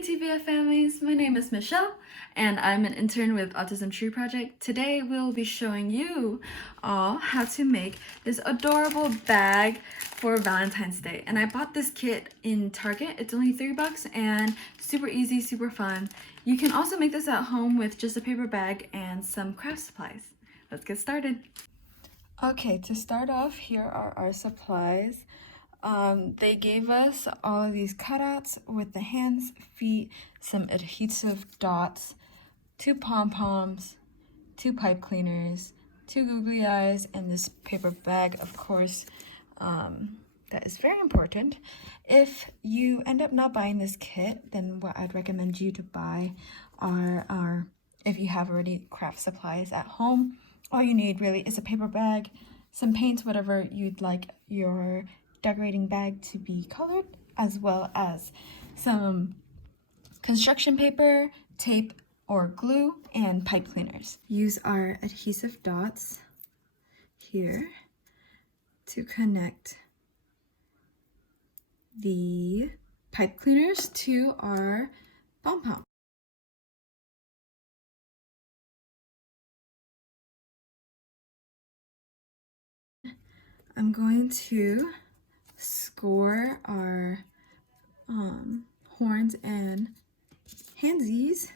Hey TVF families, my name is Michelle and I'm an intern with Autism Tree project. Today we'll be showing you all how to make this adorable bag for Valentine's Day. And I bought this kit in Target. It's only $3 and super easy, super fun. You can also make this at home with just a paper bag and some craft supplies. Let's get started. Okay, to start off, here are our supplies. They gave us all of these cutouts with the hands, feet, some adhesive dots, 2 pom-poms, 2 pipe cleaners, 2 googly eyes, and this paper bag, of course, that is very important. If you end up not buying this kit, then what I'd recommend you to buy are if you have already craft supplies at home, all you need really is a paper bag, some paints, whatever you'd like your decorating bag to be colored, as well as some construction paper, tape or glue, and pipe cleaners. Use our adhesive dots here to connect the pipe cleaners to our pom-pom. I'm going to score our horns and handsies.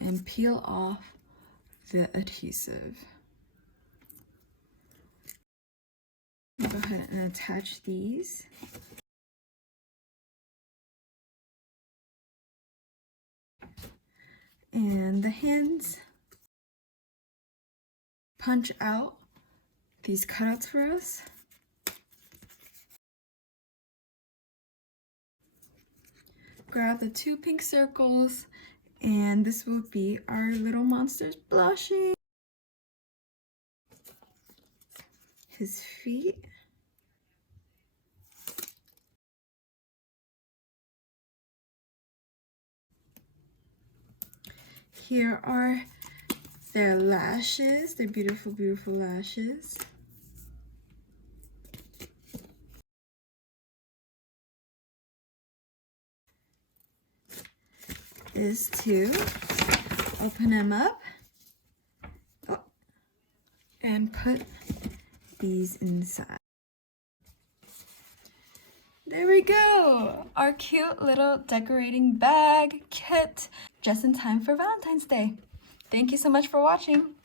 And peel off the adhesive. Go ahead and attach these. And the hands, punch out these cutouts for us. Grab the 2 pink circles, and this will be our little monster's blushing. His feet. Here are their lashes, their beautiful, beautiful lashes. Is to open them up and put these inside. There we go! Our cute little decorating bag kit, just in time for Valentine's Day. Thank you so much for watching.